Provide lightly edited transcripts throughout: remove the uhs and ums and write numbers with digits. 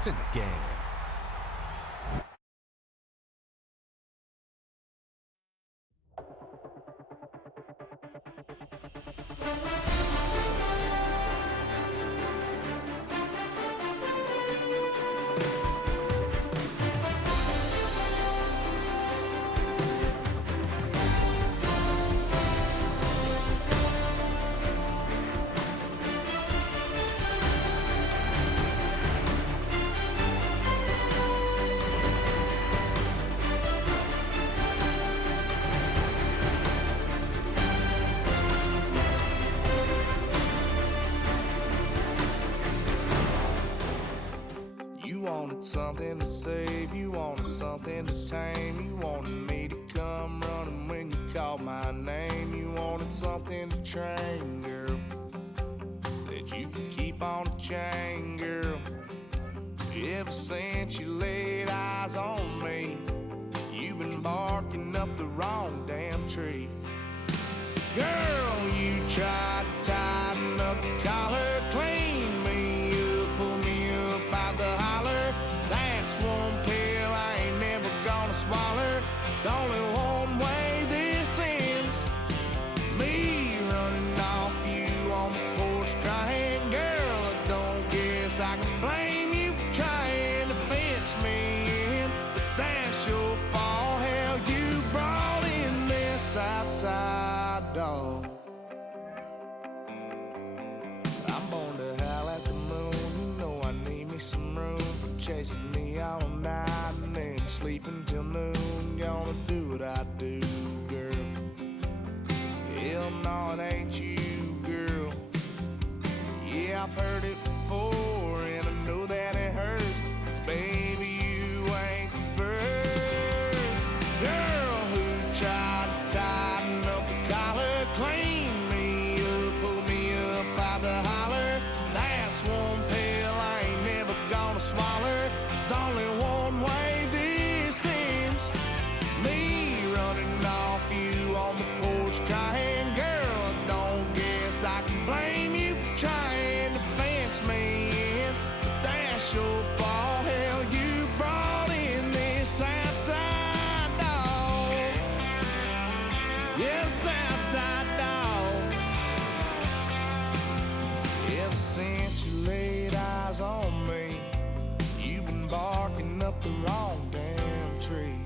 It's in the game. You wanted something to save, you wanted something to tame. You wanted me to come running when you called my name. You wanted something to train, girl, that you could keep on the chain, girl. Ever since you laid eyes on me, you've been barking up the wrong damn tree. Girl, you tried to tighten up the collar, clean me up, pull me up out the holler. That's one pill I ain't never gonna swallow. It's only one way this ends. Me running off you on the porch crying. Girl, I don't guess I can blame you for trying to fence me in, but that's your fault. Hell, you brought in this outside dog. I'm born to howl at the moon. You know I need me some room for chasing me all night and then sleeping till noon. Gonna do what I do, girl. Hell no, it ain't you, girl. Yeah, I've heard it before and I know that it hurts. Baby, you ain't the first girl who tried to tighten up the collar, clean me up, pull me up out the holler. That's one pill I ain't never gonna swallow. There's only one way this ends. Me running off you on the porch crying. Girl, I don't guess I can blame you for trying to fence me in, but that's your fault. Hell, you brought in this outside dog. Yes, outside dog. Ever since you laid eyes on me, you've been barking up the wrong damn tree.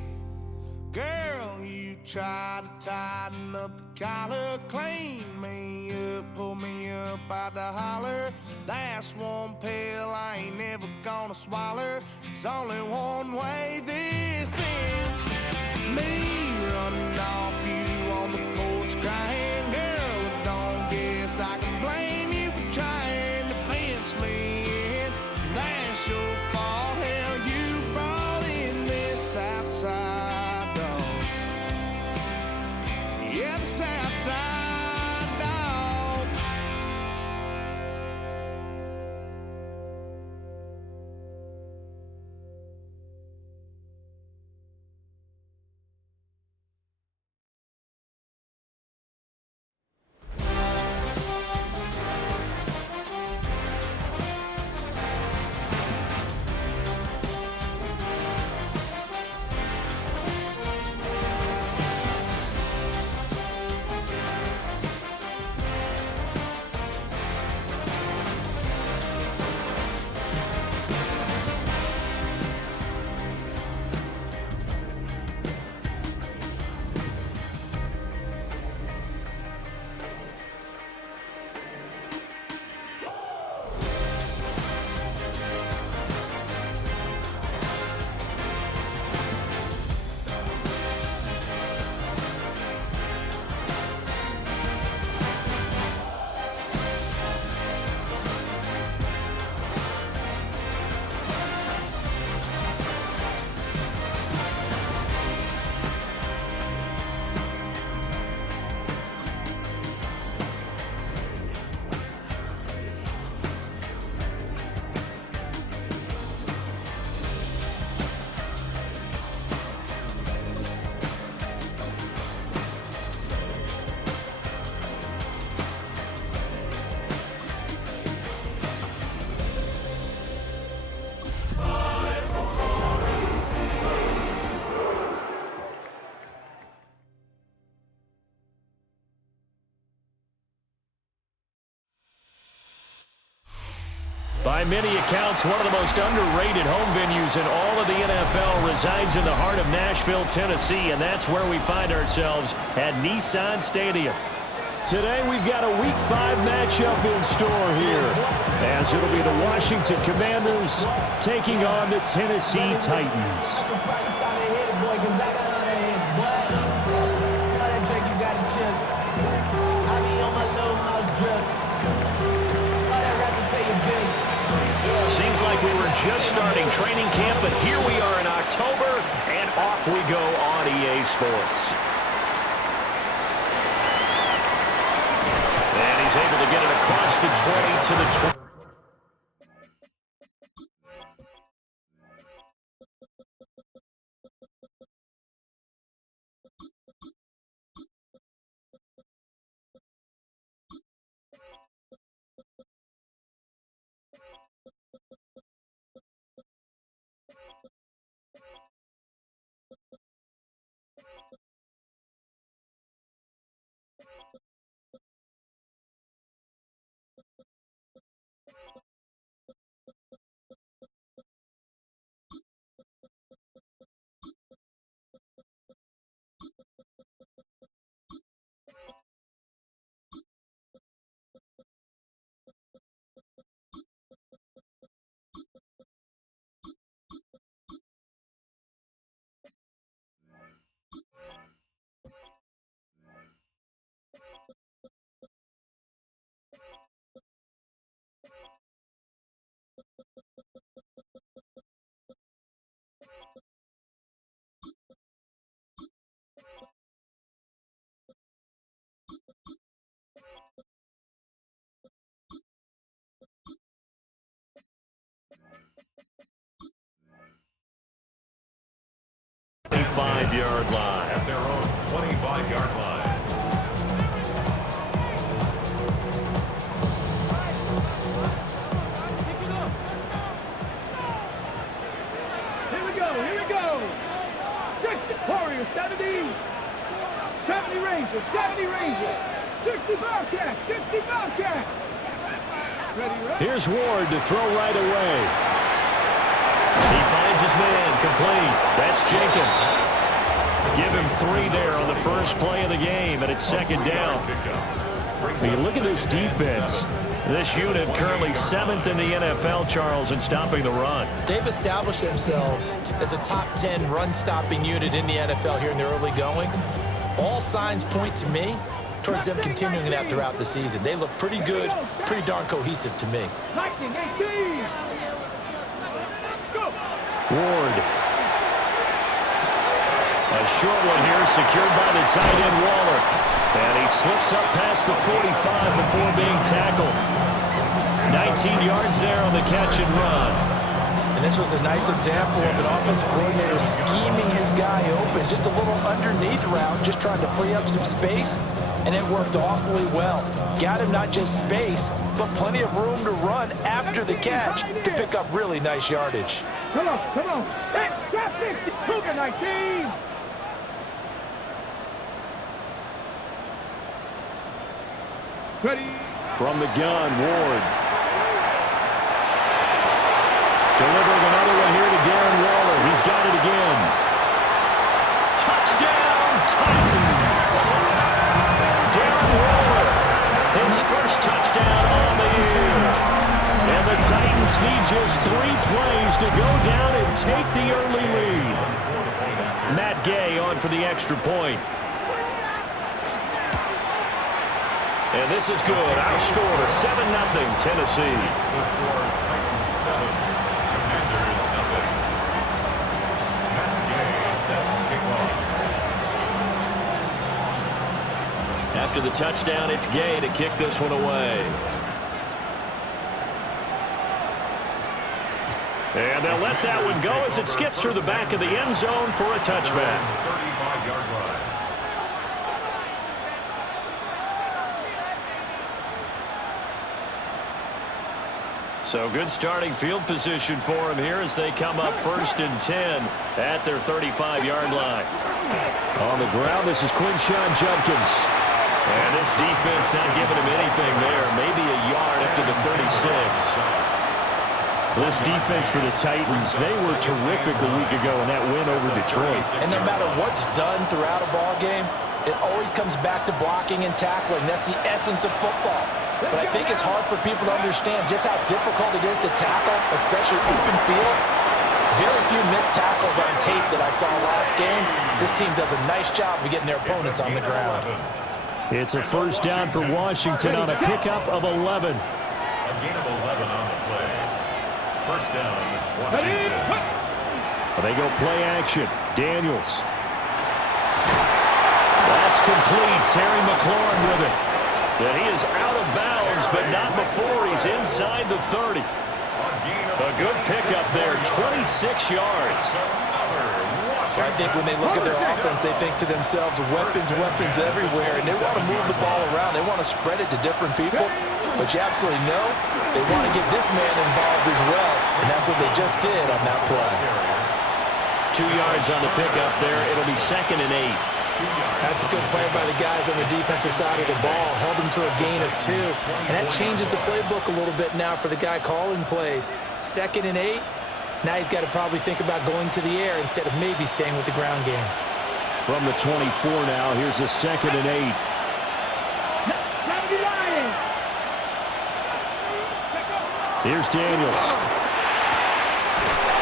Girl, you tried to tighten up the collar, clean me up, pull me up out the holler. That's one pill I ain't never gonna swallow. There's only one way this ends. Me running off you on the porch crying. Girl, I don't guess I can blame you for trying to fence me in. That's your fault. Hell, you brought in this outside dog. Yeah, this outside By many accounts, one of the most underrated home venues in all of the NFL resides in the heart of Nashville, Tennessee, and that's where we find ourselves at Nissan Stadium. Today we've got a Week 5 matchup in store here, as it'll be the Washington Commanders taking on the Tennessee Titans. Seems like we were just starting training camp, but here we are in October, and off we go on EA Sports. And he's able to get it across the 20 to the 20. Five-yard line. At their own 25-yard line. Here we go. 60 Warriors, 70 Rangers, 60 Bobcats, 60 Bobcats. Ready. Here's Ward to throw right away. He finds his man, complete. That's Jenkins. Give him 3 there on the first play of the game, and it's second down. When you look at this defense, this unit currently 7th in the NFL, Charles, in stopping the run. They've established themselves as a top 10 run-stopping unit in the NFL here in the early going. All signs point to me towards them continuing that throughout the season. They look pretty good, pretty darn cohesive to me. Ward. A short one here, secured by the tight end Waller. And he slips up past the 45 before being tackled. 19 yards there on the catch and run. And this was a nice example of an offensive coordinator scheming his guy open. Just a little underneath route, just trying to free up some space. And it worked awfully well. Got him not just space, but plenty of room to run after the catch to pick up really nice yardage. Come on. Hey, drop 50. Cougar 19. Ready. From the gun, Ward. Delivering another one here to Darren Waller. He's got it again. Touchdown, Titans. Darren Waller, his first touchdown on the year. And the Titans need just 3 plays to go down and take the early lead. Matt Gay on for the extra point. And this is good. Our score, 7-0 Tennessee. The score, Titans 7, Commanders 0. Matt Gay set to kick off. After the touchdown, it's Gay to kick this one away. And they'll let that one go as it skips through the back of the end zone for a touchback. 35-yard line. So good starting field position for him here as they come up 1st and 10 at their 35-yard line. On the ground, this is Quinshon Judkins. And this defense not giving him anything there. Maybe a yard up to the 36. This defense for the Titans, they were terrific a week ago in that win over Detroit. And no matter what's done throughout a ball game, it always comes back to blocking and tackling. That's the essence of football. But I think it's hard for people to understand just how difficult it is to tackle, especially open field. Very few missed tackles on tape that I saw last game. This team does a nice job of getting their opponents on the ground. It's a first down for Washington on a pickup of 11. A gain of 11 on the play. First down, Washington. They go play action. Daniels. That's complete. Terry McLaurin with it. And he is out of bounds, but not before he's inside the 30. A good pickup there, 26 yards. I think when they look at their offense, they think to themselves, weapons, weapons everywhere, and they want to move the ball around. They want to spread it to different people, but you absolutely know they want to get this man involved as well, and that's what they just did on that play. 2 yards on the pickup there. It'll be 2nd and 8. That's a good play by the guys on the defensive side of the ball. Held them to a gain of 2, and that changes the playbook a little bit now for the guy calling plays. 2nd and 8. Now he's got to probably think about going to the air instead of maybe staying with the ground game. From the 24 now, here's a 2nd and 8. Here's Daniels.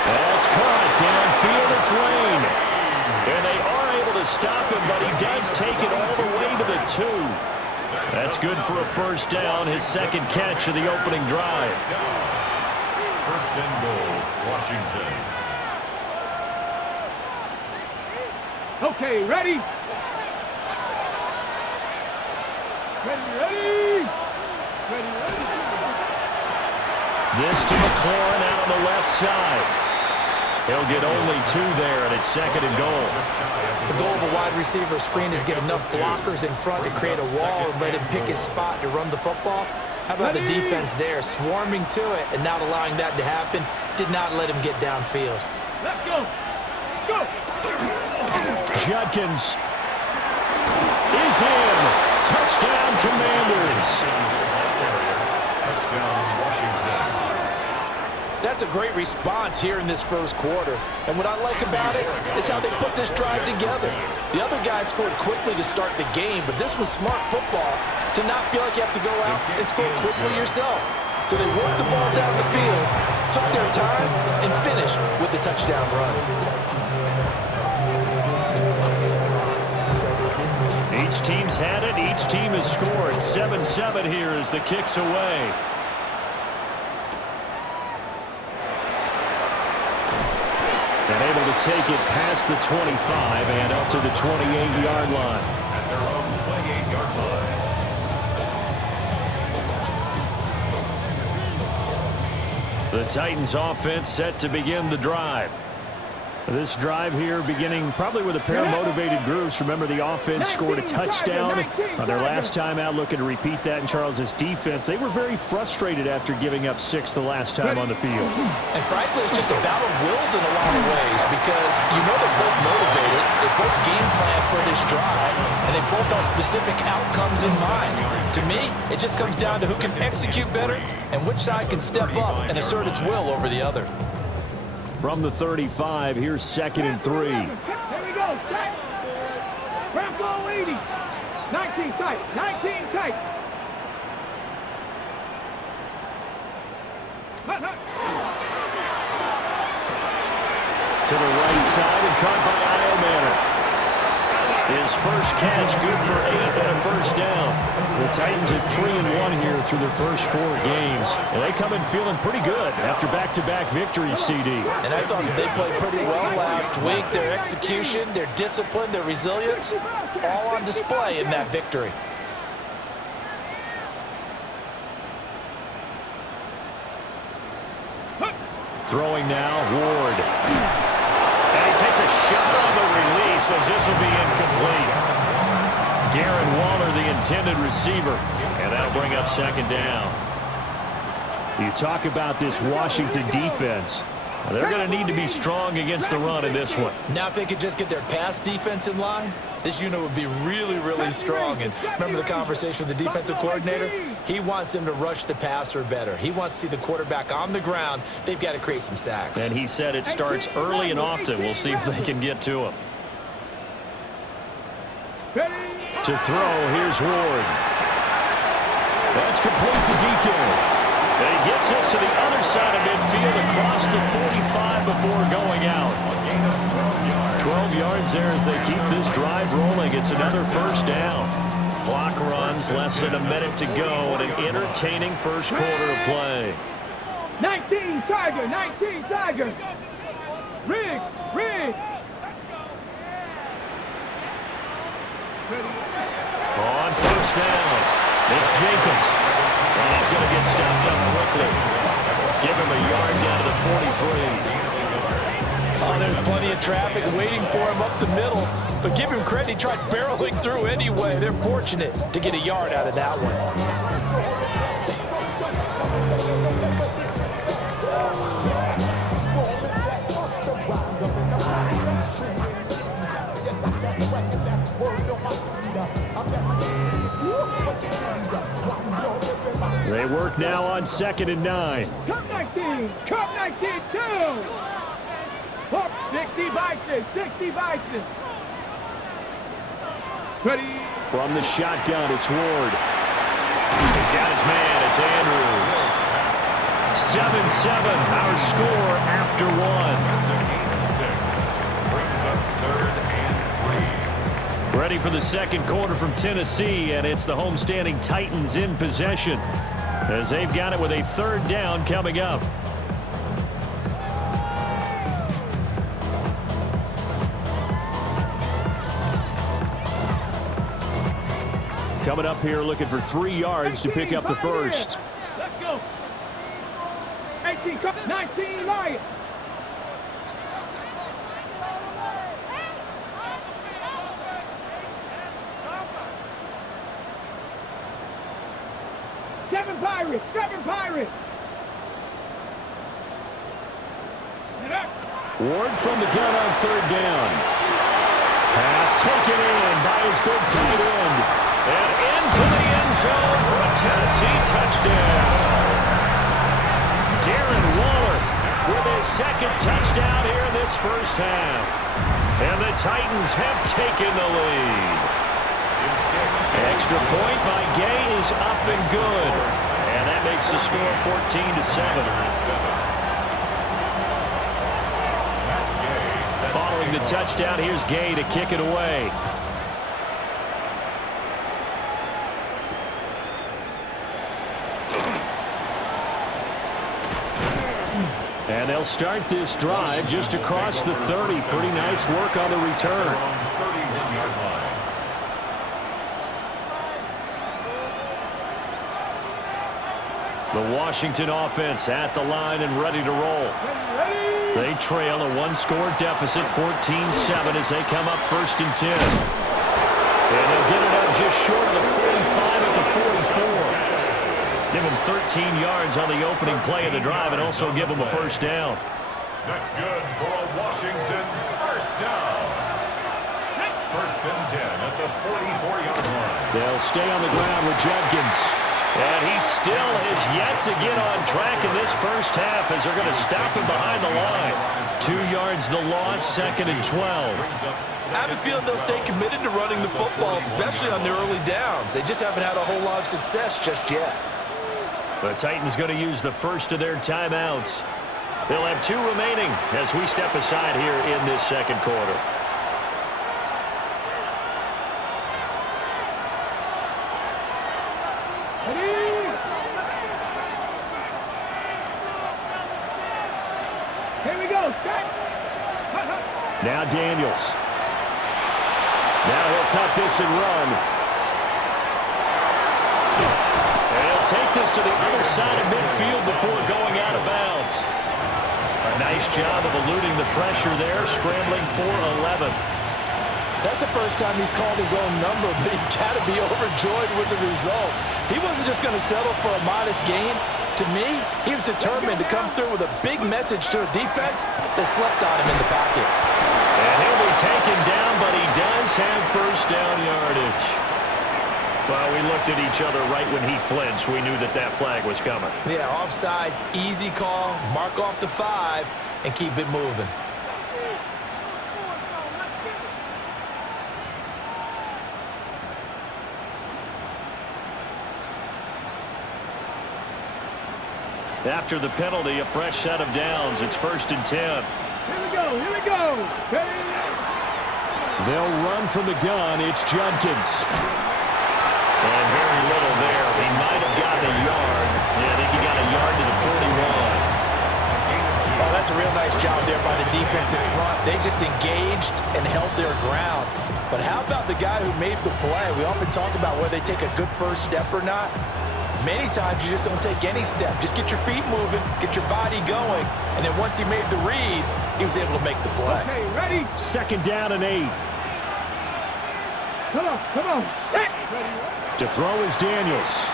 That's caught downfield. It's Lane. And they are able to stop him, but he does take it all the way to the 2. That's good for a first down, his 2nd catch of the opening drive. First and goal, Washington. Okay, ready? Ready? This to McLaurin out on the left side. He'll get only 2 there, and it's 2nd and goal. The goal of a wide receiver screen is get enough blockers in front to create a wall and let him pick his spot to run the football. How about the defense there, swarming to it and not allowing that to happen? Did not let him get downfield. Let's go. Let's go. Judkins is in. Touchdown, Commanders. Touchdown, Washington. That's a great response here in this first quarter. And what I like about it is how they put this drive together. The other guys scored quickly to start the game, but this was smart football to not feel like you have to go out and score quickly yourself. So they worked the ball down the field, took their time, and finished with the touchdown run. Each team's had it. Each team has scored. 7-7 here as the kick's away. And able to take it past the 25 and up to the 28-yard line. At their own 28-yard line. The Titans offense set to begin the drive. This drive here beginning probably with a pair of motivated groups. Remember, the offense scored a touchdown their last time out, looking to repeat that in Charles's defense. They were very frustrated after giving up 6 the last time on the field. And frankly, it's just a battle of wills in a lot of ways because you know they're both motivated, they both game plan for this drive, and they both have specific outcomes in mind. To me, it just comes down to who can execute better and which side can step up and assert its will over the other. From the 35, here's 2nd and 3. Here we go. Tight. Rambo 80. 19 tight. 19 tight. To the right side and caught by Iomanner. His first catch good for 8 and a first down. The Titans are 3-1 here through their first 4 games. And they come in feeling pretty good after back-to-back victories, CD. And I thought that they played pretty well last week. Their execution, their discipline, their resilience, all on display in that victory. Throwing now, Ward. And he takes a shot on the release as this will be incomplete. Darren Waller, the intended receiver. And that'll bring up 2nd down. You talk about this Washington defense. They're going to need to be strong against the run in this one. Now if they could just get their pass defense in line, This unit would be really, really strong. And remember the conversation with the defensive coordinator? He wants them to rush the passer better. He wants to see the quarterback on the ground. They've got to create some sacks. And he said it starts early and often. We'll see if they can get to him. To throw, here's Ward. That's complete to DK. And he gets us to the other side of midfield across the 45 before going out. 12 yards there as they keep this drive rolling. It's another first down. Clock runs, less than a minute to go, and an entertaining first quarter of play. 19 Tiger, 19 Tiger. Riggs. On first down, it's Jenkins. And he's going to get stopped up quickly. Give him a yard down to the 43. Oh, there's plenty of traffic waiting for him up the middle. But give him credit, he tried barreling through anyway. They're fortunate to get a yard out of that one. They work now on 2nd and 9. Cup 19, 2. 60 Bison. Ready. From the shotgun, it's Ward. He's got his man. It's Andrews. 7-7, our score after one. Brings up 3rd and 3. Ready for the second quarter from Tennessee, and it's the homestanding Titans in possession as they've got it with a 3rd down coming up. Coming up here looking for 3 yards to pick up the first. Let's go. 18, 19 Lions. Seven Pirates. Ward from the gun on 3rd down. Pass taken in by his big tight end. And into the end zone for a Tennessee touchdown. Darren Waller with his 2nd touchdown here in this first half. And the Titans have taken the lead. Extra point by Gay is up and good. And that makes the score 14-7. Following the touchdown, here's Gay to kick it away. And they'll start this drive just across the 30. Pretty nice work on the return. The Washington offense at the line and ready to roll. They trail a 1-score deficit, 14-7 as they come up 1st and 10. And they'll get it up just short of the 45 at the 44. Give them 13 yards on the opening play of the drive and also give them a first down. That's good for a Washington first down. 1st and 10 at the 44-yard line. They'll stay on the ground with Jenkins. And he still has yet to get on track in this first half as they're going to stop him behind the line. 2 yards the loss, 2nd and 12. I have a feeling they'll stay committed to running the football, especially on their early downs. They just haven't had a whole lot of success just yet. The Titans going to use the first of their timeouts. They'll have 2 remaining as we step aside here in this second quarter. Here we go. Now Daniels. Now he'll tuck this and run. And he'll take this to the other side of midfield before going out of bounds. A nice job of eluding the pressure there, scrambling for 11. That's the first time he's called his own number, but he's got to be overjoyed with the results. He wasn't just going to settle for a modest gain. To me, he was determined to come through with a big message to a defense that slept on him in the pocket. And he'll be taken down, but he does have first down yardage. Well, we looked at each other right when he flinched. We knew that that flag was coming. Yeah, offsides, easy call. Mark off the 5 and keep it moving. After the penalty, a fresh set of downs. It's 1st and 10. Here we go, here we go. Ready? They'll run from the gun. It's Judkins. And very little there. He might have gotten a yard. Yeah, I think he got a yard to the 41. Oh, that's a real nice job there by the defense in front. They just engaged and held their ground. But how about the guy who made the play? We often talk about whether they take a good first step or not. Many times you just don't take any step. Just get your feet moving, get your body going, and then once he made the read, he was able to make the play. Okay, ready? 2nd down and 8. Come on, set. To throw is Daniels.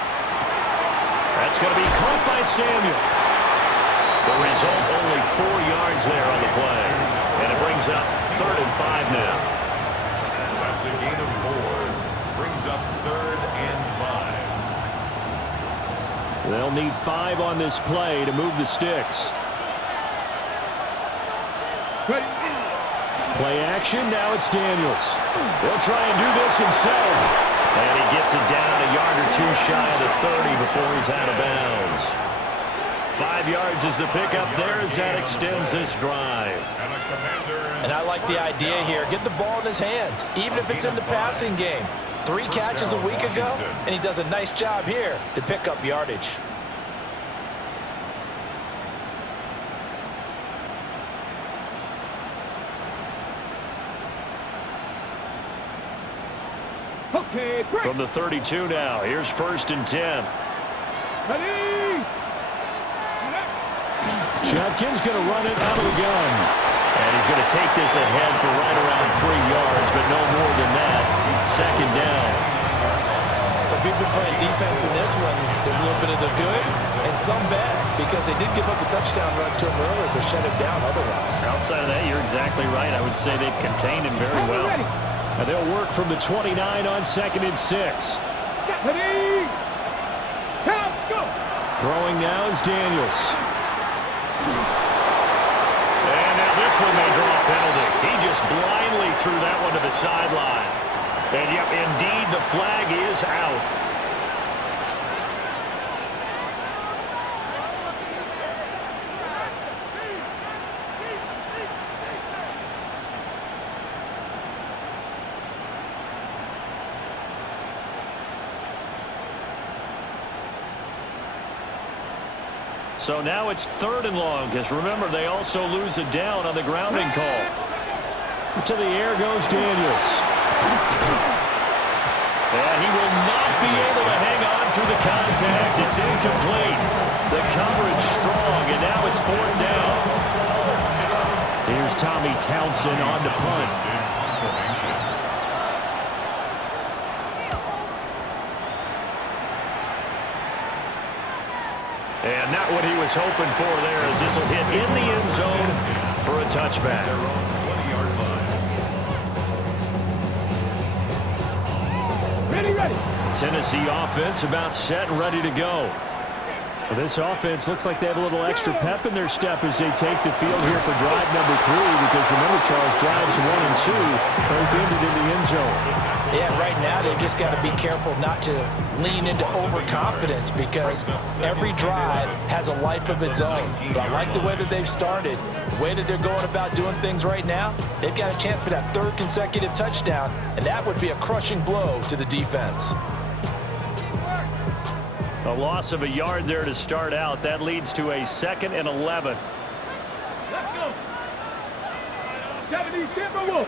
That's going to be caught by Samuel. The result, only 4 yards there on the play. And it brings up 3rd and 5 now. That's a gain of 4. Brings up 3rd and 5. They'll need 5 on this play to move the sticks. Ready? Play action, now it's Daniels. He'll try and do this himself. And he gets it down a yard or 2 shy of the 30 before he's out of bounds. 5 yards is the pickup there as that extends this drive. And I like the idea here. Get the ball in his hands, even if it's in the passing game. 3 catches a week ago, and he does a nice job here to pick up yardage. Okay, break. From the 32 now, here's 1st and 10. Ready? Judkins going to run it out of the gun. And he's going to take this ahead for right around 3 yards, but no more than that. 2nd down. So if you've been playing defense in this one, there's a little bit of the good and some bad, because they did give up the touchdown run to him earlier, but shut him down otherwise. Outside of that, you're exactly right. I would say they've contained him very well. And they'll work from the 29 on 2nd and 6. Ready? Count, go. Throwing now is Daniels. And now this one may draw a penalty. He just blindly threw that one to the sideline. And yep, indeed, the flag is out. So now it's 3rd and long, because remember, they also lose a down on the grounding call. To the air goes Daniels. And he will not be able to hang on through the contact. It's incomplete. The coverage strong, and now it's 4th down. Here's Tommy Townsend on to punt. And not what he was hoping for there, as this will hit in the end zone for a touchback. Ready. Tennessee offense about set and ready to go. Well, this offense looks like they have a little extra pep in their step as they take the field here for drive number 3, because remember, Charles, drives 1 and 2 both ended in the end zone. Yeah, right now they've just got to be careful not to lean into overconfidence, because every drive has a life of its own. But I like the way that they've started, the way that they're going about doing things right now. They've got a chance for that 3rd consecutive touchdown, and that would be a crushing blow to the defense. A loss of a yard there to start out. That leads to a 2nd and 11. Let's go. Gotta be Timberwolf.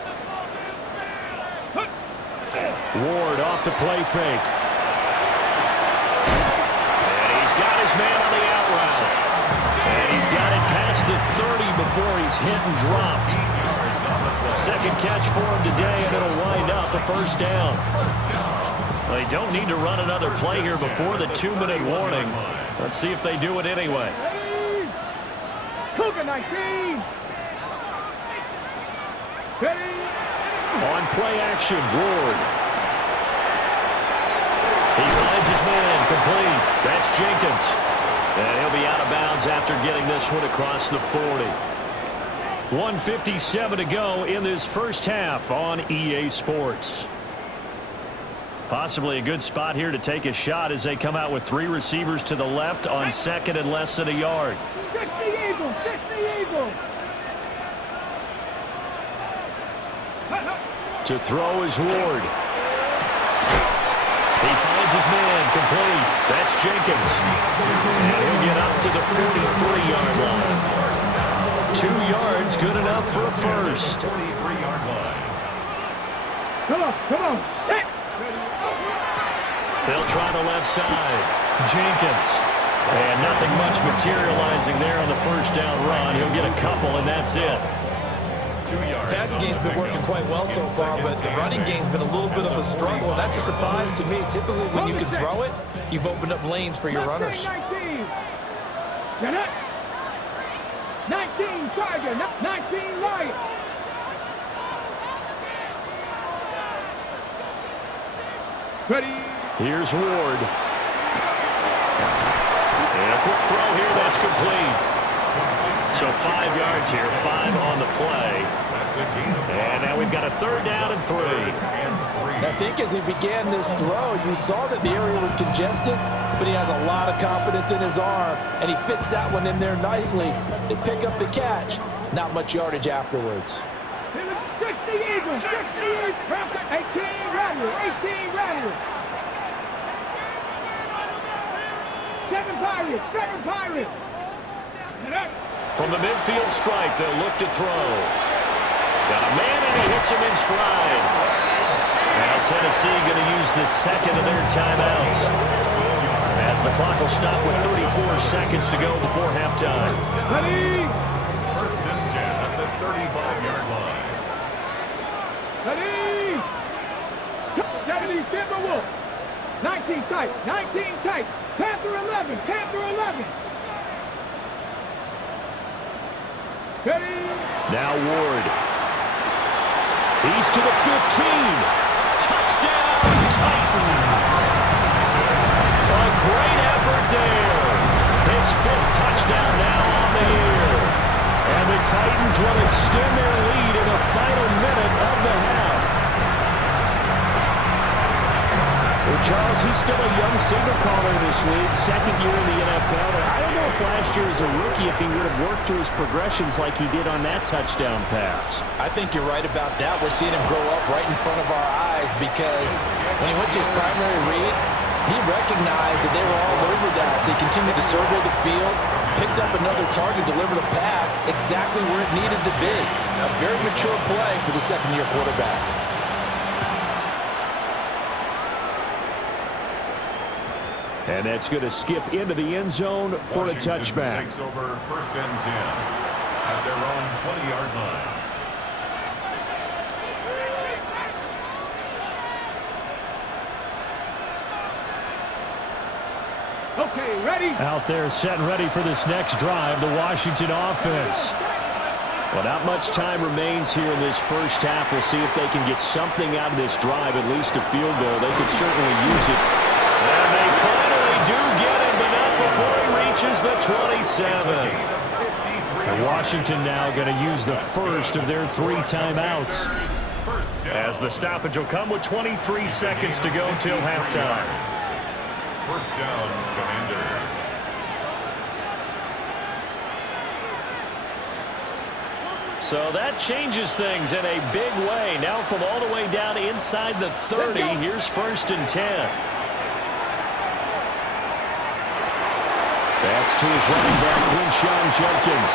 Ward off the play fake. And he's got his man on the out route. And he's got it past the 30 before he's hit and dropped. 2nd catch for him today, and it'll wind up a 1st down. They don't need to run another play here before the 2-minute warning. Let's see if they do it anyway. Cougar 19. Ready? On play action, Ward. He finds his man, complete. That's Jenkins. And he'll be out of bounds after getting this one across the 40. 1:57 to go in this first half on EA Sports. Possibly a good spot here to take a shot as they come out with 3 receivers to the left on second and less than a yard. 60 Eagles, 60 Eagles. To throw is Ward. He finds his man, complete. That's Jenkins. And he'll get up to the 43-yard line. 2 yards, good enough for a first. 43-yard line. Come on, come on. Hit. They'll try the left side. Jenkins. And nothing much materializing there on the first down run. He'll get a couple, and that's it. 2 yards. The passing game's been working quite well so far, but the running game's been a little bit of a struggle, and that's a surprise to me. Typically, when you can throw it, you've opened up lanes for your runners. 19. Get it. 19 Tiger, 19 Lion. Ready. Here's Ward. And a quick throw here, that's complete. So 5 yards here, 5 on the play. That's a gain of 5. And now we've got a 3rd down and 3. I think as he began this throw, you saw that the area was congested, but he has a lot of confidence in his arm, and he fits that one in there nicely to pick up the catch. Not much yardage afterwards. 60 Eagles, 60 Eagles. 18 Rattlers, 18 Rattlers. 7 Pirates, 7 Pirates. Get up. From the midfield stripe, they'll look to throw. Got a man, and he hits him in stride. Now Tennessee going to use the second of their timeouts, as the clock will stop with 34 seconds to go before halftime. Ready. First and 10 at the 35-yard line. Ready. 70 Timberwolf. 19 tight, 19 tight. Panther 11, Panther 11. Ready. Now Ward. He's to the 15. Touchdown, Titans. A great effort there. His 5th touchdown now on the year. And the Titans will extend their lead in the final minute of the half. Well, Charles, he's still a young signal caller in this league, 2nd year in the NFL. And I don't know if last year as a rookie, if he would have worked through his progressions like he did on that touchdown pass. I think you're right about that. We're seeing him grow up right in front of our eyes because when he went to his primary read, he recognized that they were all over that. So he continued to survey the field, picked up another target, delivered a pass exactly where it needed to be. A very mature play for the 2nd-year quarterback. And that's going to skip into the end zone for a touchback. Takes over first and 10 at their own 20-yard line. Okay, ready. Out there set and ready for this next drive, the Washington offense. Well, not much time remains here in this first half. We'll see if they can get something out of this drive, at least a field goal. They could certainly use it. And they finally do get him, but not before he reaches the 27. And Washington now going to use the first of their 3 timeouts, as the stoppage will come with 23 seconds to go till halftime. First down, Commanders. So that changes things in a big way. Now from all the way down inside the 30, here's first and 10. That's to his running back, Quinshawn Judkins.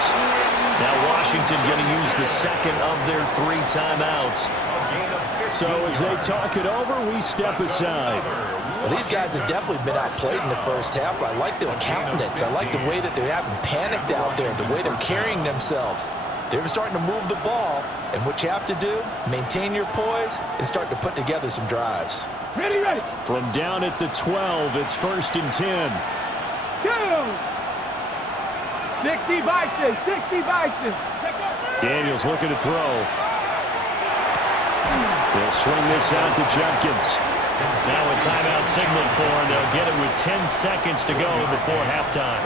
Now Washington going to use the second of their 3 timeouts. So as they talk it over, we step aside. Well, these guys have definitely been outplayed in the first half. I like their countenance. I like the way that they haven't panicked out there, the way they're carrying themselves. They're starting to move the ball, and what you have to do, maintain your poise and start to put together some drives. Ready, ready. From down at the 12, it's first and 10. Go. 60 Bison, 60 Bison. Daniels looking to throw. They'll swing this out to Judkins. Now a timeout signal for, and they'll get it with 10 seconds to go before halftime.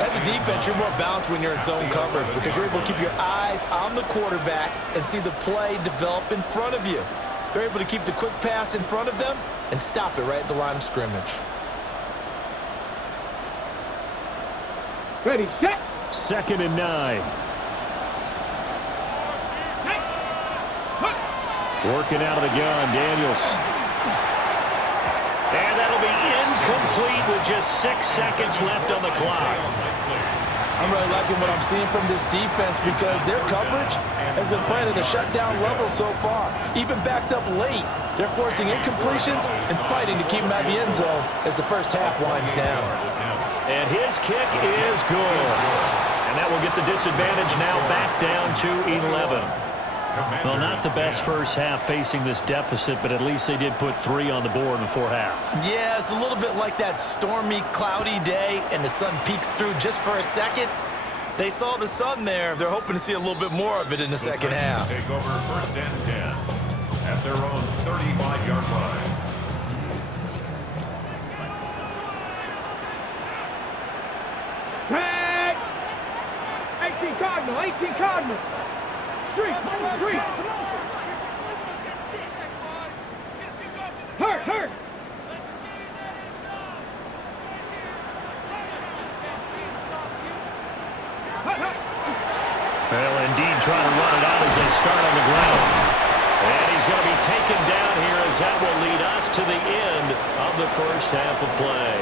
As a defense, you're more balanced when you're in zone coverage because you're able to keep your eyes on the quarterback and see the play develop in front of you. They're able to keep the quick pass in front of them and stop it right at the line of scrimmage. Ready, set. 2nd and 9. Working out of the gun, Daniels. And that'll be incomplete with just 6 seconds left on the clock. I'm really liking what I'm seeing from this defense because their coverage has been playing at a shutdown level so far. Even backed up late, they're forcing incompletions and fighting to keep them out of the end zone as the first half winds down. And his kick is good. And that will get the disadvantage now back down to 11. Well, not the best first half facing this deficit, but at least they did put 3 on the board before half. Yeah, it's a little bit like that stormy, cloudy day, and the sun peeks through just for a second. They saw the sun there. They're hoping to see a little bit more of it in the second half. Take over 1st and 10 at their own 35-yard line. Tag. 18 Cardinal, 18 Cardinal. Street. Hurt. Well, indeed, trying to run it out as they start on the ground. And he's going to be taken down here as that will lead us to the end of the first half of play.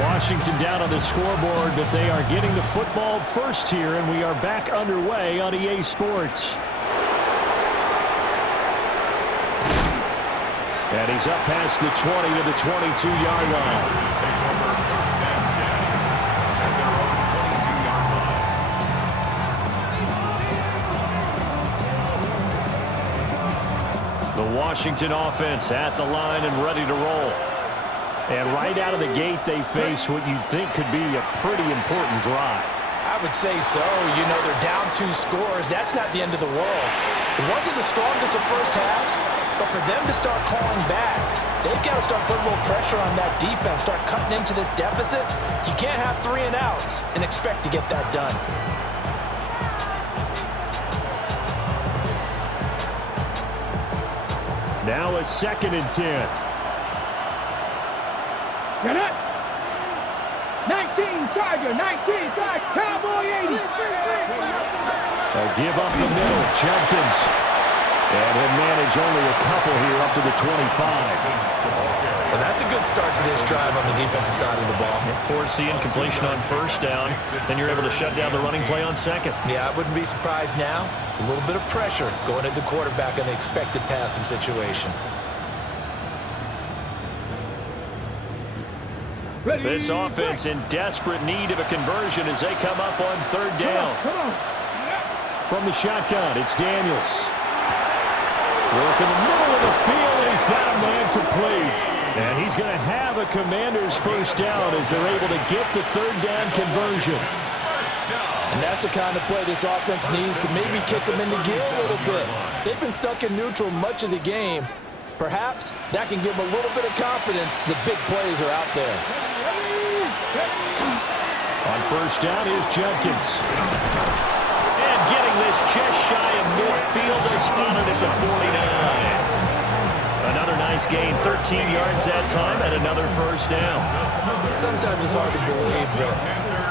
Washington down on the scoreboard, but they are getting the football first here, and we are back underway on EA Sports. And he's up past the 20 to the 22-yard line. Take over 1st and 10 at their own 22-yard line. The Washington offense at the line and ready to roll. And right out of the gate, they face what you think could be a pretty important drive. I would say so. You know, they're down 2 scores. That's not the end of the world. It wasn't the strongest of first halves, but for them to start calling back, they've got to start putting a little pressure on that defense, start cutting into this deficit. You can't have 3 and outs and expect to get that done. Now a 2nd and 10. Get up. 19 Tiger, Cowboy 80. They'll give up the middle, Judkins. And he'll manage only a couple here up to the 25. Well, that's a good start to this drive on the defensive side of the ball. Force the incompletion on 1st down. Then you're able to shut down the running play on 2nd. Yeah, I wouldn't be surprised now. A little bit of pressure going at the quarterback in the expected passing situation. This offense in desperate need of a conversion as they come up on 3rd down. Come on. From the shotgun, it's Daniels. Work in the middle of the field, and he's got a man complete. And he's going to have a Commander's 1st down as they're able to get the 3rd down conversion. And that's the kind of play this offense needs to maybe kick them into gear a little bit. They've been stuck in neutral much of the game. Perhaps that can give them a little bit of confidence. The big plays are out there. On 1st down is Judkins. And getting this just shy of midfield, they spotted at the 49. Another nice gain, 13 yards that time, and another 1st down. Sometimes it's hard to believe, but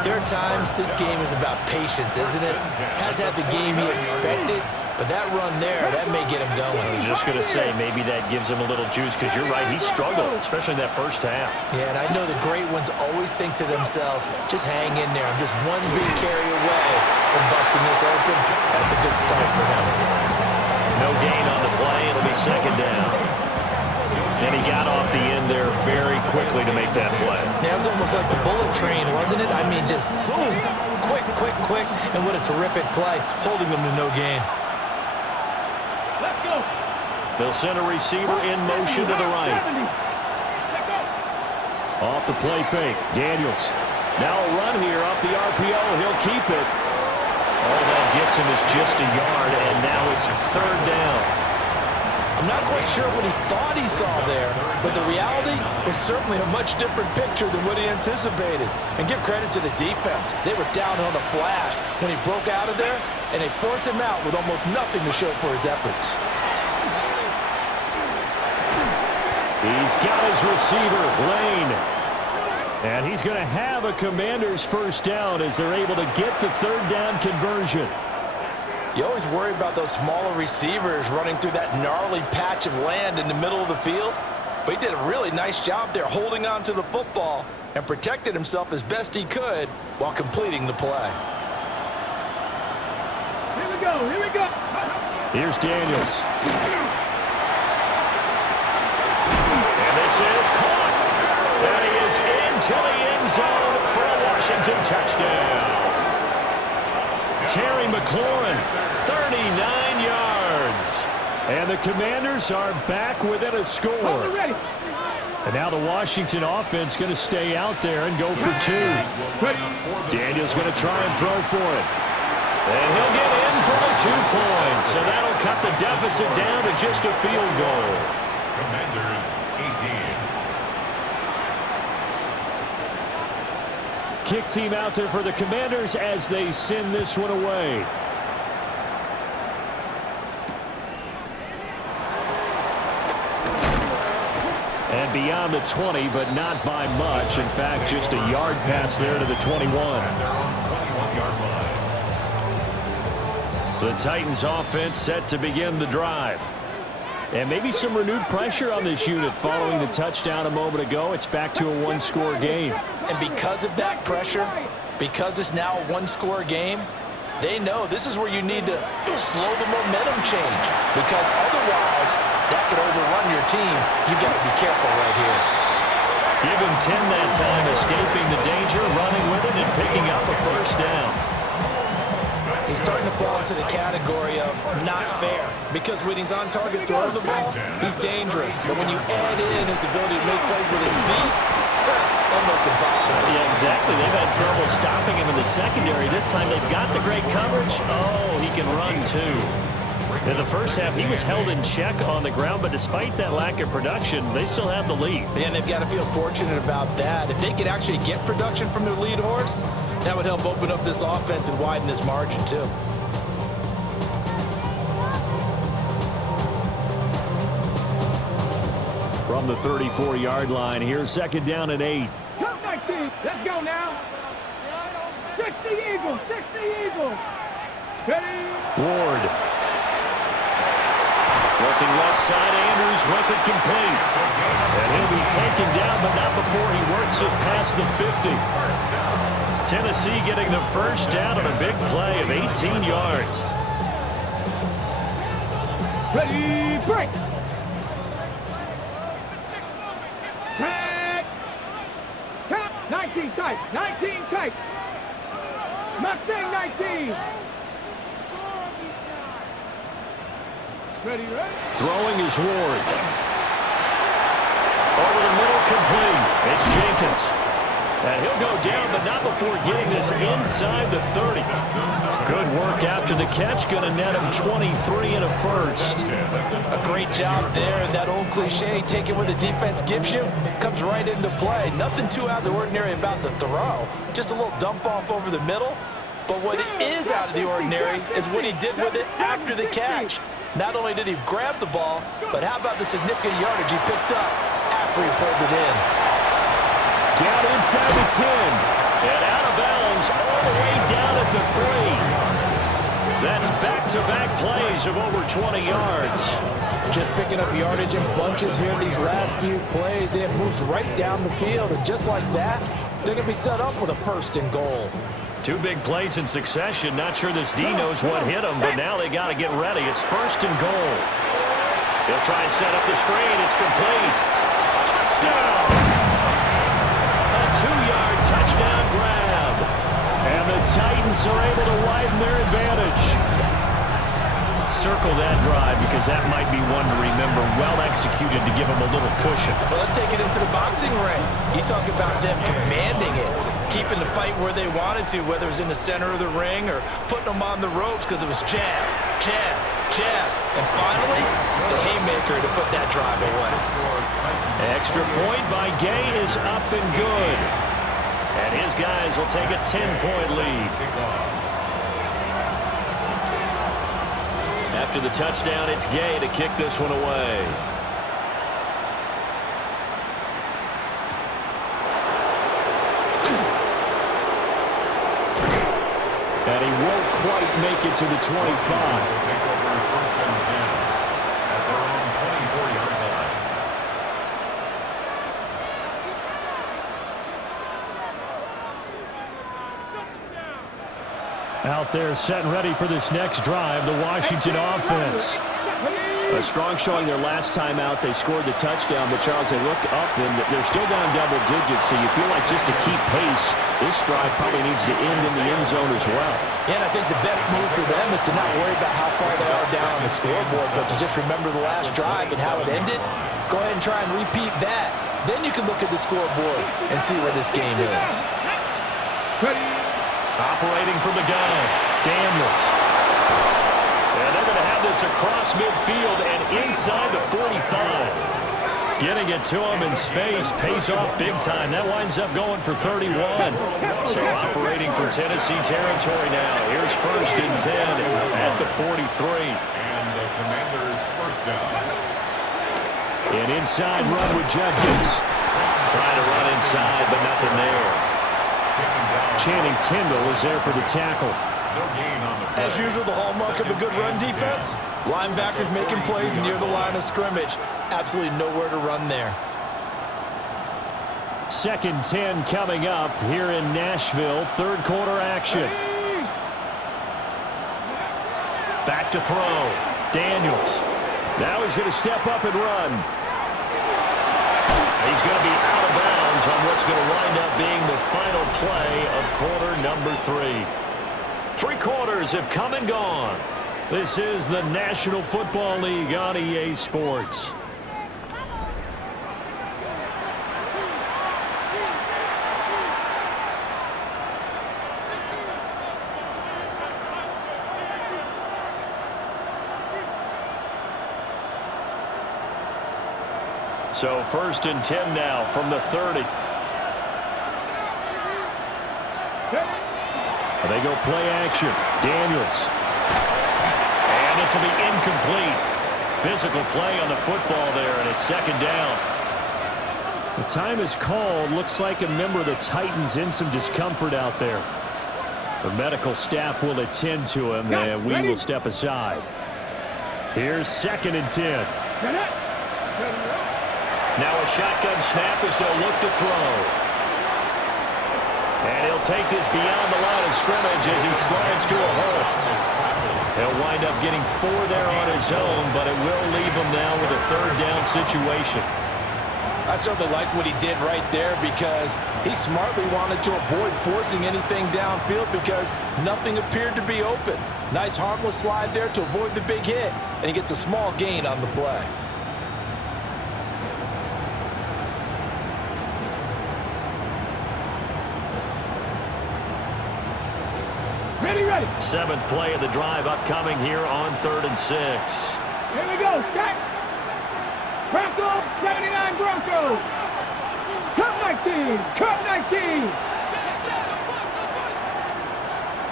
there are times this game is about patience, isn't it? Has had the game he expected, but that run there, that may get him going. I was just going to say, maybe that gives him a little juice, because you're right, he struggled, especially in that 1st half. Yeah, and I know the great ones always think to themselves, just hang in there. I'm just one big carry away from busting this open. That's a good start for him. No gain on the play. It'll be 2nd down. And he got off the end there very quickly to make that play. Yeah, it was almost like the bullet train, wasn't it? I mean, just zoom, quick, and what a terrific play, holding them to no gain. Let's go. They'll send a receiver in motion to the right. Off the play fake. Daniels. Now a run here off the RPO. He'll keep it. All that gets him is just a yard, and now it's 3rd down. I'm not quite sure what he thought he saw there, but the reality was certainly a much different picture than what he anticipated. And give credit to the defense. They were down on the flash when he broke out of there, and they forced him out with almost nothing to show for his efforts. He's got his receiver, Lane. And he's going to have a Commanders 1st down as they're able to get the 3rd down conversion. You always worry about those smaller receivers running through that gnarly patch of land in the middle of the field. But he did a really nice job there holding on to the football and protected himself as best he could while completing the play. Here we go, here we go. Here's Daniels. And this is caught. And he is into the end zone for a Washington touchdown. Terry McLaurin, 39 yards. And the Commanders are back within a score. And now the Washington offense going to stay out there and go for 2. Daniels going to try and throw for it. And he'll get in for the 2 points. And that'll cut the deficit down to just a field goal. Commanders 18. Kick team out there for the Commanders as they send this one away. And beyond the 20, but not by much. In fact, just a yard pass there to the 21. And they're on 21-yard line. The Titans offense set to begin the drive. And maybe some renewed pressure on this unit following the touchdown a moment ago. It's back to a 1-score game. And because of that pressure, because it's now a 1-score game, they know this is where you need to slow the momentum change, because otherwise that could overrun your team. You've got to be careful right here. Give him 10 that time, escaping the danger, running with it, and picking up a 1st down. He's starting to fall into the category of not fair, because when he's on target throwing the ball, he's dangerous. But when you add in his ability to make plays with his feet, almost impossible. Yeah, exactly. They've had trouble stopping him in the secondary. This time they've got the great coverage. Oh, he can run too. In the first half, he was held in check on the ground, but despite that lack of production, they still have the lead. And they've got to feel fortunate about that. If they could actually get production from their lead horse, that would help open up this offense and widen this margin too. From the 34-yard line, here's 2nd down and 8. Come back, team. Let's go now. 60 Eagles, 60 Eagles. Ready? Ward. Working left side, Andrews with it complete. And he'll be taken down, but not before he works it past the 50. Tennessee getting the 1st down on a big play of 18 yards. Ready, break. Tag. Count. 19 tight, 19 tight. Mustang 19. Ready, ready. Throwing is Ward. Over the middle, complete. It's Jenkins. And he'll go down, but not before getting this inside the 30. Good work after the catch. Going to net him 23 and a 1st. A great job there. That old cliche, take it where the defense gives you, comes right into play. Nothing too out of the ordinary about the throw. Just a little dump off over the middle. But what is out of the ordinary is what he did with it after the catch. Not only did he grab the ball, but how about the significant yardage he picked up after he pulled it in. Down inside the 10. And out of bounds all the way down at the 3. That's back-to-back plays of over 20 yards. Just picking up yardage in bunches here these last few plays. They have moved right down the field, and just like that, they're going to be set up with a 1st and goal. 2 big plays in succession. Not sure this D knows what hit him, but now they got to get ready. It's 1st and goal. He'll try and set up the screen. It's complete. Touchdown! A 2-yard touchdown grab. And the Titans are able to widen their advantage. Circle that drive because that might be one to remember. Well executed to give them a little cushion. Well, let's take it into the boxing ring. You talk about them commanding it, keeping the fight where they wanted to, whether it was in the center of the ring or putting them on the ropes because it was jab, jab, jab. And finally, the haymaker to put that drive away. Extra point by Gay is up and good. And his guys will take a 10-point lead. After the touchdown, it's Gay to kick this one away. And he won't quite make it to the 25. Take over first and 10 at their own 24-yard line. Out there set and ready for this next drive, the Washington offense. A strong showing their last time out. They scored the touchdown, but Charles, they look up and they're still down double digits, so you feel like just to keep pace, this drive probably needs to end in the end zone as well. Yeah, and I think the best move for them is to not worry about how far they are down on the scoreboard, but to just remember the last drive and how it ended. Go ahead and try and repeat that. Then you can look at the scoreboard and see where this game is. Operating from the gun, Daniels. And they're going to have this across midfield and inside the 45. Getting it to him in space pays off big time. That winds up going for 31. So operating for Tennessee territory now. Here's first and 10 at the 43. And the Commanders' first down. An inside run with Judkins. Trying to run inside, but nothing there. Channing Tindall is there for the tackle. No gain on the play. As usual, the hallmark of a good run defense, linebackers making plays near the line of scrimmage. Absolutely nowhere to run there. Second 10 coming up here in Nashville. Third quarter action. Back to throw. Daniels. Now he's going to step up and run. He's going to be out of bounds on what's going to wind up being the final play of quarter number 3. 3 quarters have come and gone. This is the National Football League on EA Sports. So first and 10 now from the 30. They go play action. Daniels. And this will be incomplete. Physical play on the football there, and it's second down. The time is called. Looks like a member of the Titans in some discomfort out there. The medical staff will attend to him, and we will step aside. Here's second and 10. Now a shotgun snap as they'll look to throw. And he'll take this beyond the line of scrimmage as he slides to a hole. He'll wind up getting 4 there on his own, but it will leave him now with a third down situation. I certainly like what he did right there because he smartly wanted to avoid forcing anything downfield because nothing appeared to be open. Nice harmless slide there to avoid the big hit, and he gets a small gain on the play. Ready. 7th play of the drive upcoming here on 3rd and 6. Here we go. Stack. Bronco, 79 Broncos. Cut 19. Cut 19.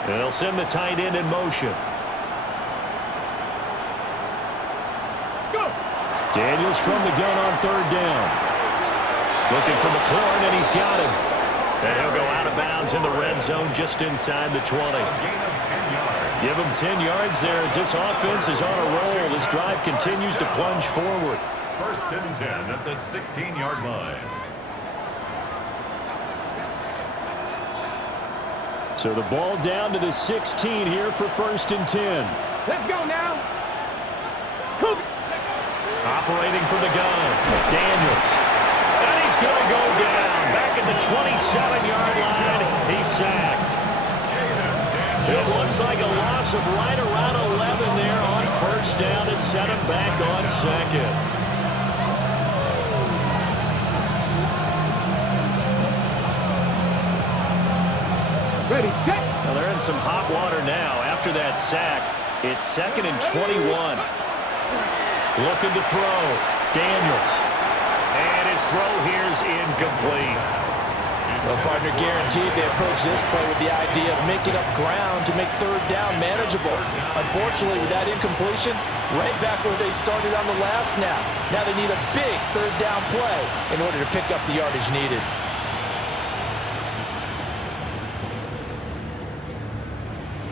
And they'll send the tight end in motion. Let's go. Daniels from the gun on 3rd down. Looking for McLaurin, and he's got him. And he'll go out of bounds in the red zone just inside the 20. A gain of 10 yards. Give him 10 yards there as this offense is on a roll. This drive continues to plunge forward. First and 10 at the 16-yard line. So the ball down to the 16 here for first and 10. Let's go now. Operating from the gun, Daniels. And he's going to go down. Back at the 27-yard line, he's sacked. It looks like a loss of right around 11 there on first down to set him back on second. Ready, set. Well, they're in some hot water now. After that sack, it's 2nd and 21. Looking to throw. Daniels. And his throw here's incomplete. Well, partner, guaranteed they approach this play with the idea of making up ground to make third down manageable. Unfortunately, with that incompletion, right back where they started on the last snap. Now they need a big third down play in order to pick up the yardage needed.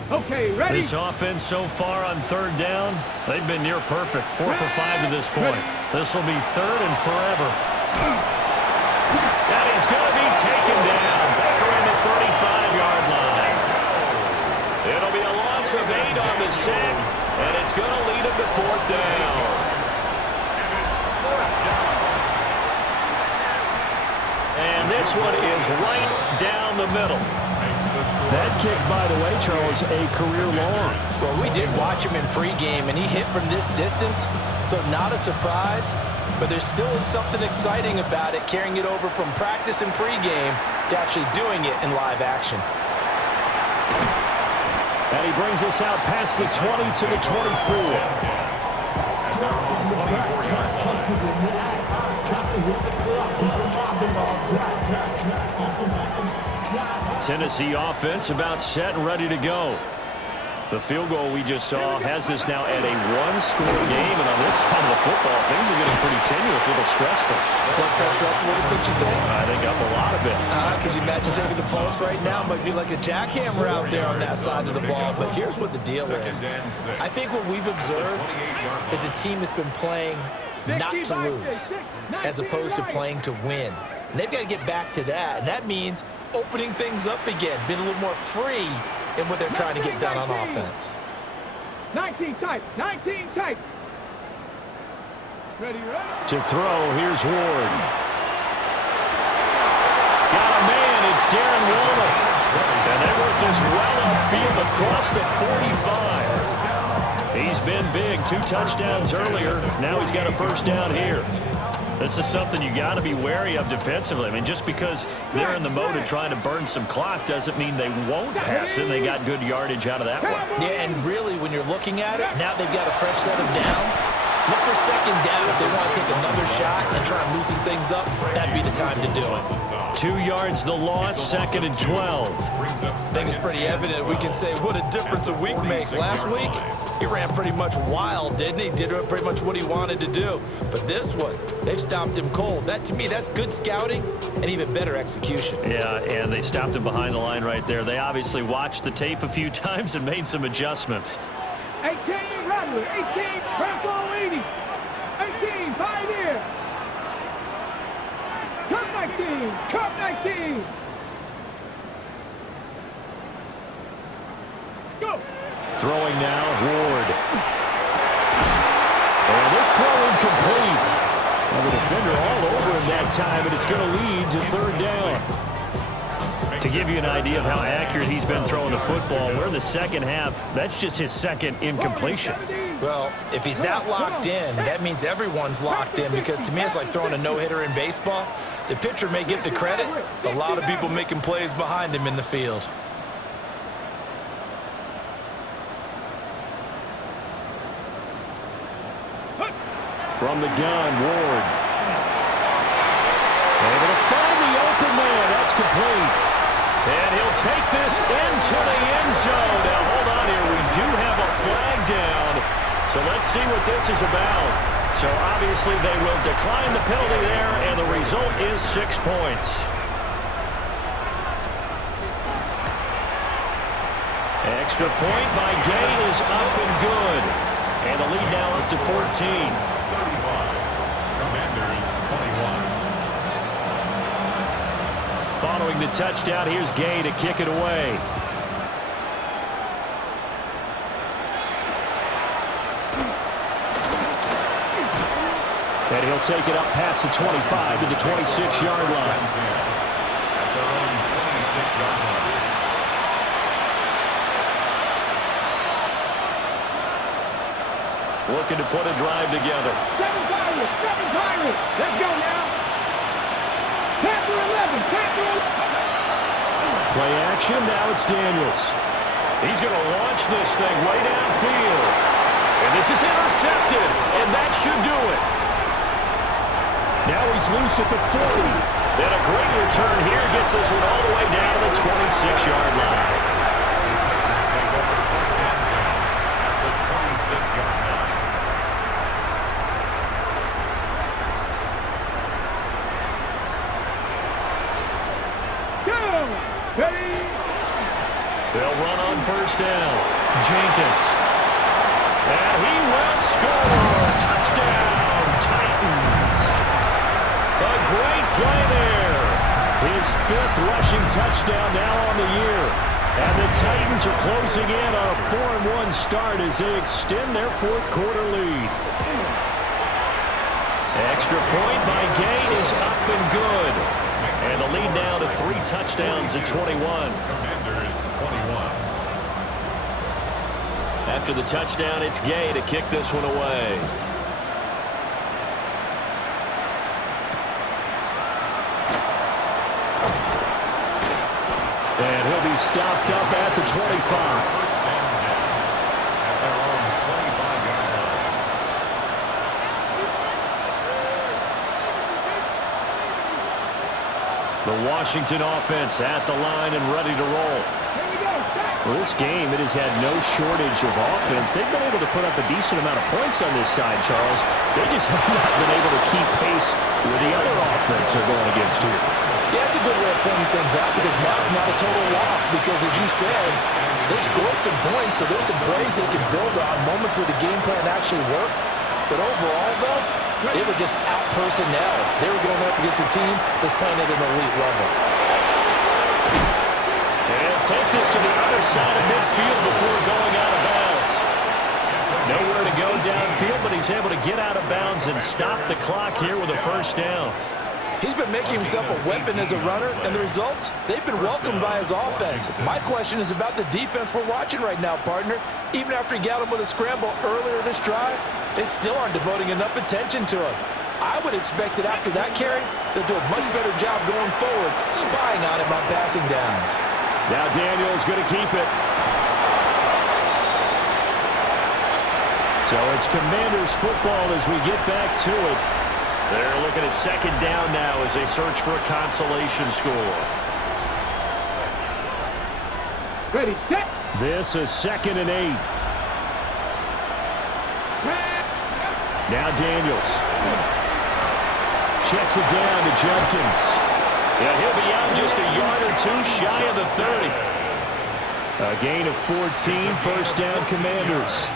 Okay, ready. This offense so far on third down, they've been near perfect. 4 for 5 to this point. This will be 3rd and forever. That is going to be taken down back around the 35-yard line. It'll be a loss of 8 on the sack, and it's going to lead them to 4th down. And this one is right down the middle. That kick, by the way, Charles, a career long. Well, we did watch him in pregame, and he hit from this distance, so not a surprise. But there still is something exciting about it, carrying it over from practice and pregame to actually doing it in live action. And he brings us out past the 20 to the 24. Tennessee offense about set and ready to go. The field goal we just saw has us now at a one-score game, and on this side of the football, things are getting pretty tenuous, a little stressful. Blood pressure up a little bit, you think? I think up a lot of it. Could you imagine taking the pulse right now? Might be like a jackhammer out there on that side of the ball. But here's what the deal is. I think what we've observed is a team that's been playing not to lose as opposed to playing to win. And they've got to get back to that. And that means opening things up again, being a little more free in what they're trying to get done on offense. 19 tight, 19 tight. Ready, ready. To throw, here's Ward. Got a man, it's Darren Waller. And they work this well upfield across the 45. He's been big, 2 touchdowns earlier. Now he's got a first down here. This is something you got to be wary of defensively. I mean, just because they're in the mode of trying to burn some clock doesn't mean they won't pass it. They got good yardage out of that one. Yeah, and really, when you're looking at it, now they've got a fresh set of downs. Look for second down if they want to take another shot and try and loosen things up. That'd be the time to do it. 2 yards the loss, 2nd and 12. I think it's pretty evident. We can say what a difference a week makes. Last week, he ran pretty much wild, didn't he? Did pretty much what he wanted to do. But this one, they've stopped him cold. That, to me, that's good scouting and even better execution. Yeah, and they stopped him behind the line right there. They obviously watched the tape a few times and made some adjustments. 18, Rattler, 18, Bronco 80, 18, Pioneer. Cup 19, Cup 19. Go. Throwing now, Ward. And this throw incomplete. Well, the defender all over him that time, but it's going to lead to 3rd down. To give you an idea of how accurate he's been throwing the football, we're in the second half. That's just his 2nd incompletion. Well, if he's that locked in, that means everyone's locked in, because to me it's like throwing a no-hitter in baseball. The pitcher may get the credit, but a lot of people making plays behind him in the field. From the gun, Ward. Able to find the open man. That's complete. And he'll take this into the end zone. Now, hold on here. We do have a flag down. So let's see what this is about. So obviously they will decline the penalty there, and the result is 6 points. Extra point by Gay is up and good. And the lead now up to 14. Following the touchdown, here's Gay to kick it away. And he'll take it up past the 25 to the 26-yard line. looking to put a drive together. 7 Pirates, 7 Pirates. Let's go now. Panther 11, Panther 11. Play action, now it's Daniels. He's going to launch this thing way downfield. And this is intercepted, and that should do it. Now he's loose at the 40. And a great return here gets this one all the way down to the 26-yard line. Take over first and 10 at the 26-yard line. Go! Ready? They'll run on first down. Jenkins. And he will score. Touchdown, Titans. A great play there. His 5th rushing touchdown now on the year. And the Titans are closing in on a 4-1 start as they extend their 4th quarter lead. Extra point by Gain is up and good. And the lead now to 3 touchdowns at 21. Commanders 21. After the touchdown, it's Gay to kick this one away. And he'll be stopped up at the 25. First and 10 at their own 25-yard line. The Washington offense at the line and ready to roll. Here we go. Stop. Well, this game, it has had no shortage of offense. They've been able to put up a decent amount of points on this side, Charles. They just have not been able to keep pace with the other offense they're going against here. Yeah, it's a good way of pointing things out because now it's not a total loss because, as you said, they've scored some points, so there's some plays they can build on, moments where the game plan actually worked. But overall, though, they were just out-personnel. They were going up against a team that's playing at an elite level. And take this to the other side of midfield before going out of bounds. Nowhere to go downfield, but he's able to get out of bounds and stop the clock here with a first down. He's been making himself a weapon as a runner, and the results, they've been welcomed by his offense. My question is about the defense we're watching right now, partner. Even after he got him with a scramble earlier this drive, they still aren't devoting enough attention to him. I would expect that after that carry, they'll do a much better job going forward, spying on him on passing downs. Now Daniels going to keep it. So it's Commanders football as we get back to it. They're looking at second down now as they search for a consolation score. Ready, set. This is 2nd and 8. Now Daniels. Checks it down to Jenkins. Yeah, he'll be out just a yard or two shy of the 30. A gain of 14, first down Commanders.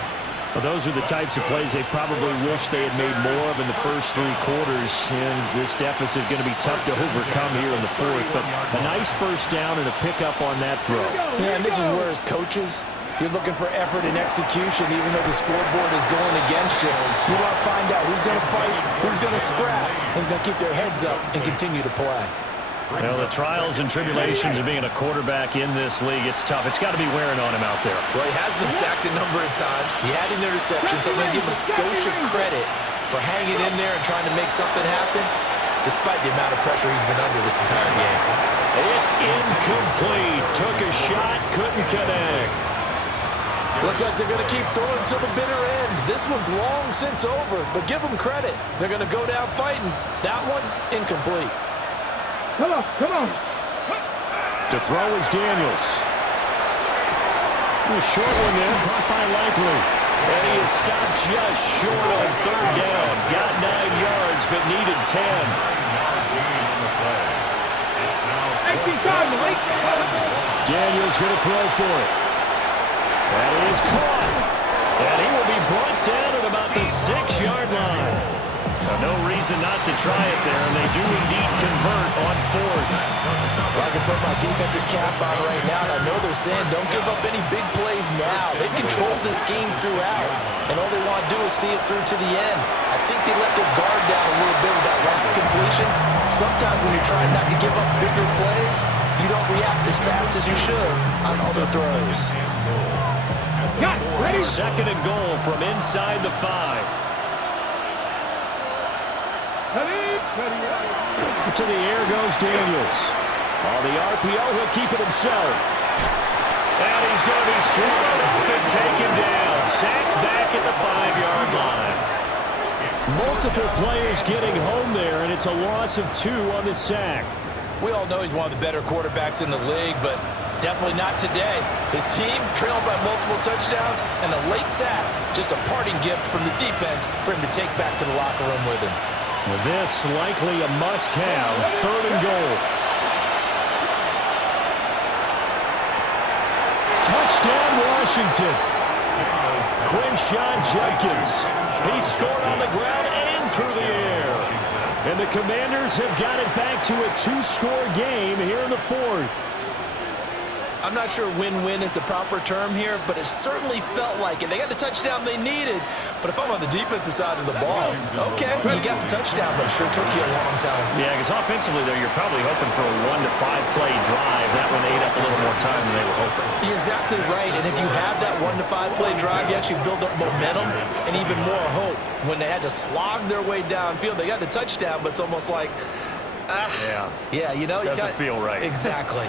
Well, those are the types of plays they probably wish they had made more of in the first 3 quarters. And this deficit going to be tough to overcome here in the 4th. But a nice first down and a pickup on that throw. Yeah, and this is where as coaches, you're looking for effort and execution, even though the scoreboard is going against you. You want to find out who's going to fight, who's going to scrap, who's going to keep their heads up and continue to play. Well, the trials and tribulations of being a quarterback in this league, it's tough. It's got to be wearing on him out there. Well, he has been sacked a number of times. He had an interception, so I'm going to give him a skosh of credit for hanging in there and trying to make something happen, despite the amount of pressure he's been under this entire game. It's incomplete. Took a shot, couldn't connect. Looks like they're going to keep throwing to the bitter end. This one's long since over, but give them credit. They're going to go down fighting. That one, incomplete. Come on, come on. To throw is Daniels. A short one there, caught by Likely. And he is stopped just short on third down. Got 9 yards, but needed 10. 18 times, Daniels going to throw for it. That is caught. And he will be brought down at about the 6-yard line. No reason not to try it there, and they do indeed convert on 4th. Well, I can put my defensive cap on right now, and I know they're saying don't give up any big plays now. They've controlled this game throughout, and all they want to do is see it through to the end. I think they let their guard down a little bit with that last completion. Sometimes when you're trying not to give up bigger plays, you don't react as fast as you should on other throws. Got it. Ready? Second and goal from inside the 5. Ready? To the air goes Daniels. On the RPO, he'll keep it himself. And he's going to be swallowed up and taken down. Sacked back at the 5-yard line. Multiple players getting home there, and it's a loss of 2 on the sack. We all know he's one of the better quarterbacks in the league, but definitely not today. His team trailed by multiple touchdowns, and a late sack, just a parting gift from the defense for him to take back to the locker room with him. Well, this likely a must-have. Third and goal. Touchdown, Washington. Quinshawn Judkins. He scored on the ground and through the air. And the Commanders have got it back to a 2-score game here in the 4th. I'm not sure win-win is the proper term here, but it certainly felt like it. They got the touchdown they needed, but if I'm on the defensive side of the ball, okay, you got the touchdown, but it sure took you a long time. Yeah, because offensively, though, you're probably hoping for a 1 to 5 play drive. That one ate up a little more time than they were hoping. You're exactly right, and if you have that 1 to 5 play drive, you actually build up momentum and even more hope. When they had to slog their way downfield, they got the touchdown, but it's almost like, yeah, you know, doesn't feel right. Exactly.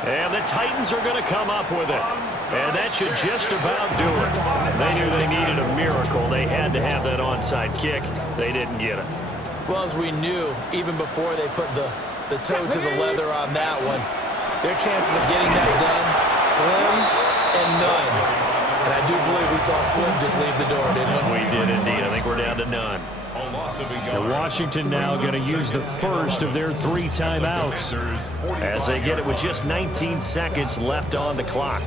And the Titans are going to come up with it. And that should just about do it. They knew they needed a miracle. They had to have that onside kick. They didn't get it. Well, as we knew, even before they put the toe to the leather on that one, their chances of getting that done, slim and none. And I do believe we saw Slim just leave the door, didn't we? We did indeed. I think we're down to none. And Washington now going to use the first of their 3 timeouts as they get it with just 19 seconds left on the clock.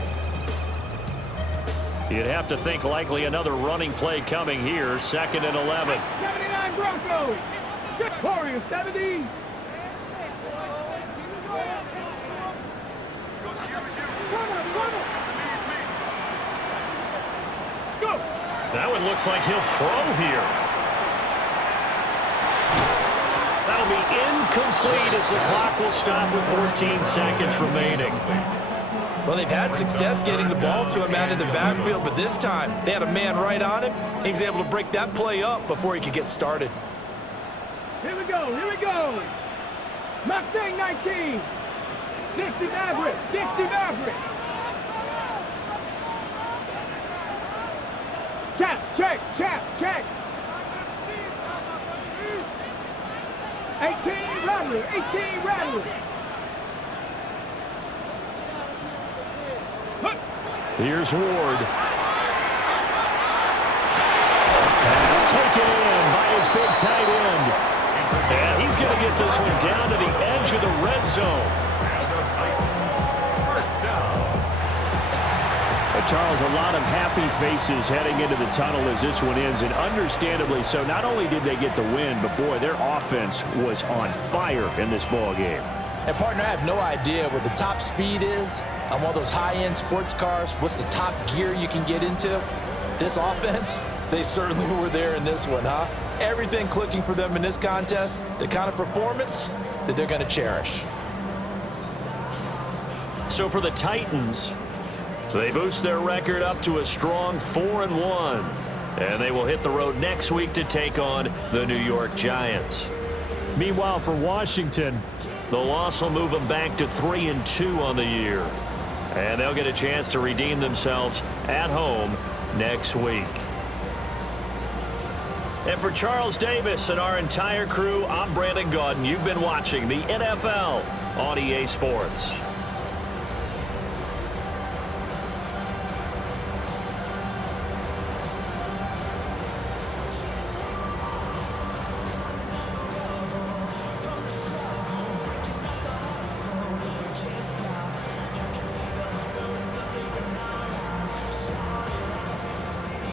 You'd have to think likely another running play coming here. 2nd and 11. 79 Broncos. Warriors 70. Go. That one looks like he'll throw here. That'll be incomplete as the clock will stop with 14 seconds remaining. Well, they've had success getting the ball to him out of the backfield, but this time they had a man right on him. He was able to break that play up before he could get started. Here we go. Here we go. Mustang 19. 60 Maverick. 60 Maverick. Check. 18 Rattler. 18 Rattler. Here's Ward. Pass taken in by his big tight end. And he's going to get this one down to the edge of the red zone. First down. Charles, a lot of happy faces heading into the tunnel as this one ends, and understandably so. Not only did they get the win, but boy, their offense was on fire in this ball game. And partner, I have no idea what the top speed is on one of those high-end sports cars. What's the top gear you can get into? This offense, they certainly were there in this one, huh? Everything clicking for them in this contest, the kind of performance that they're going to cherish. So for the Titans, they boost their record up to a strong 4-1. And they will hit the road next week to take on the New York Giants. Meanwhile, for Washington, the loss will move them back to 3-2 on the year. And they'll get a chance to redeem themselves at home next week. And for Charles Davis and our entire crew, I'm Brandon Gaudin. You've been watching the NFL on EA Sports.